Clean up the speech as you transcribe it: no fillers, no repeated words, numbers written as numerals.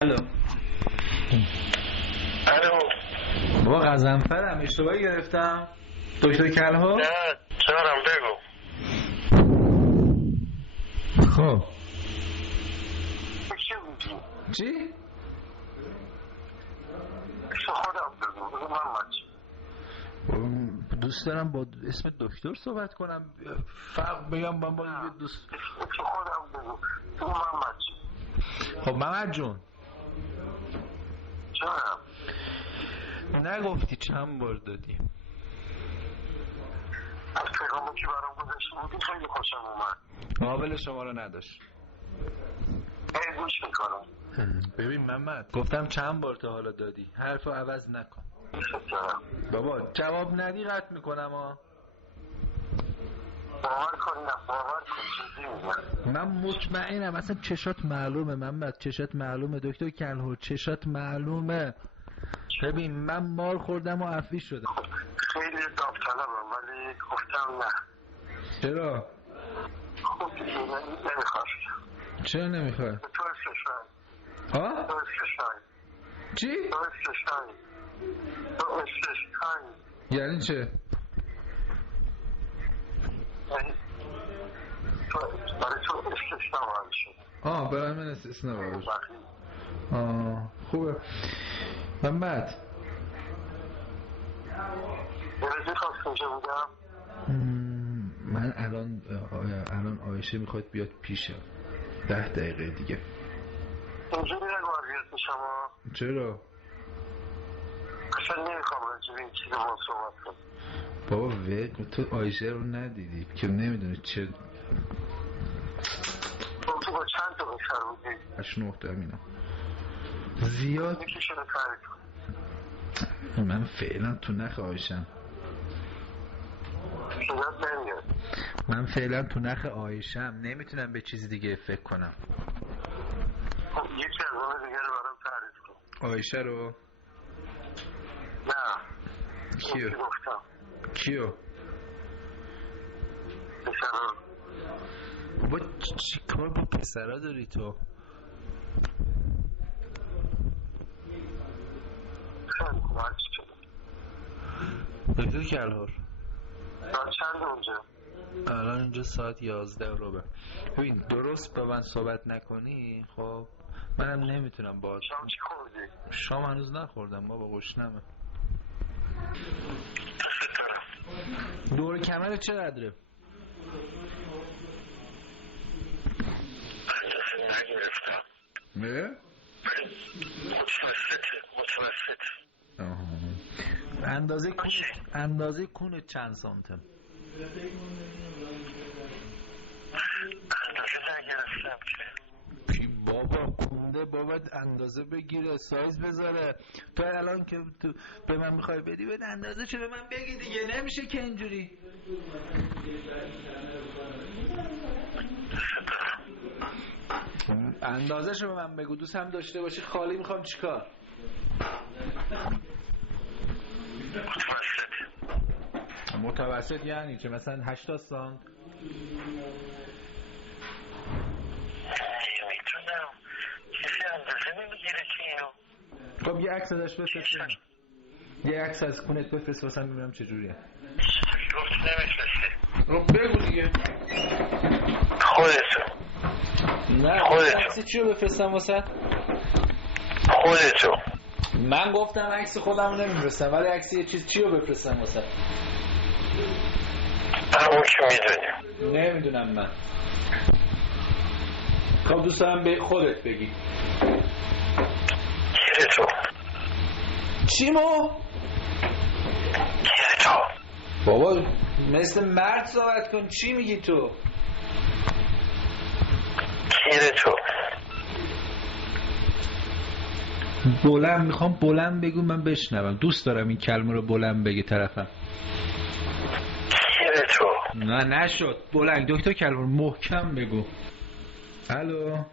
الو. الو. بابا غضنفرم، اشتباهی گرفتم؟ دکتر کلها؟ نه جانم بگو. خب چی میگی؟ چی؟ خودم بگو محمد. دوست دارم با اسم دکتر صحبت کنم. فرق بگم من با یه دوست. خودم بگو محمد. خب محمد جون جانم نگفتی چند بار دادی؟ از پیغامو که برام گذاشتی بودی خیلی خوشم اومد. قابل شما رو نداشت. گوش میکنم. ببین محمد، گفتم چند بار تا حالا دادی، حرفو عوض نکن. جانم بابا جواب ندی قطع میکنم ها. باور کن، نه باور کن، جدی میگم. من مطمئنم، اصلا چشات معلومه محمد، چشات معلومه دکتر کلهور، چشات معلومه. ببین من مار خوردم و عفی شدم. خیلی داوطلبم ولی گفتم نه. چرا؟ خب دیگه نمیخواست. چرا نمیخوای؟ تو استشفایی. ها؟ تو استشفایی. چی؟ تو استشفایی. تو استشفایی. یعنی چه؟ یعنی برای تو استثناء واقعی شد. برای من استثناء واقعی شد. خوبه محمد. برزی خواست اینجا بودم. من الان آیشه میخواد بیاد پیشم 10 دقیقه دیگه. اینجوری نگو اذیت میشم. چرا؟ اصلا نمیخوام راجع به این چیز با صحبت کنم. بابا تو آیشه رو ندیدی که نمیدونی چه. تو با چند تا بسر بودی؟ 8-9 تا اینا زیاد. یکی شده تعریف کن. من فعلا تو نخ آیشم. صدات نمیاد. من فعلا تو نخ آیشم، نمیتونم به چیز دیگه فکر کنم. خب یکی از اون دیگه رو برام تعریف کن. آیشه رو؟ نه. کیو؟ گفتم کیو؟ پسرا. با چی کار با پسرا داری تو؟ خیلی کمک شد. دکتر کلهور چند اونجا؟ الان اینجا ساعت 11 رو. ببین درست با من صحبت نکنی خب منم نمیتونم باز. شام چی خوردی؟ شام هنوز نخوردم بابا، گشنمه. دوست دارم. دور کمر چقدره؟ نگرفتم. نه؟ متوسط. اندازه کون چند سانتم؟ اندازه نگرفتم که. بابا کونده بابا اندازه بگیره، سایز بذاره. تو الان که تو به من میخوای بدی بده اندازه چه به من بگی دیگه، نمیشه که اینجوری. اندازه شو به من بگو، دوست هم داشته باشی. خالی میخوام چیکار؟ متوسط یعنی چه؟ مثلا 80 سانت؟ نمیتونم، کسی اندازه نمیگیره که اینو. خب یه عکس ازش بفرست، یه عکس از کونت بفرست واسم ببینم چجوریه. گفت نمیفرسته. خب بگو دیگه. خودتو. نه خودتو. عکس چی رو بفرستم واسه؟ خودتو. من گفتم عکس خودم نمیفرستم، ولی عکس یه چیز چی رو بفرستم واسه؟ همون که میدونیم. نمیدونم من. خب دوست دارم به خودت بگی. گیره تو. چی مو؟ گیره تو. بابا مثل مرد صحبت کن، چی میگی تو؟ گیره تو. بلند میخوام بلند بگو من بشنوم، دوست دارم این کلمه رو بلند بگی طرفم. گیره تو. نه نشد بلند دکتر کلمه محکم بگو. الو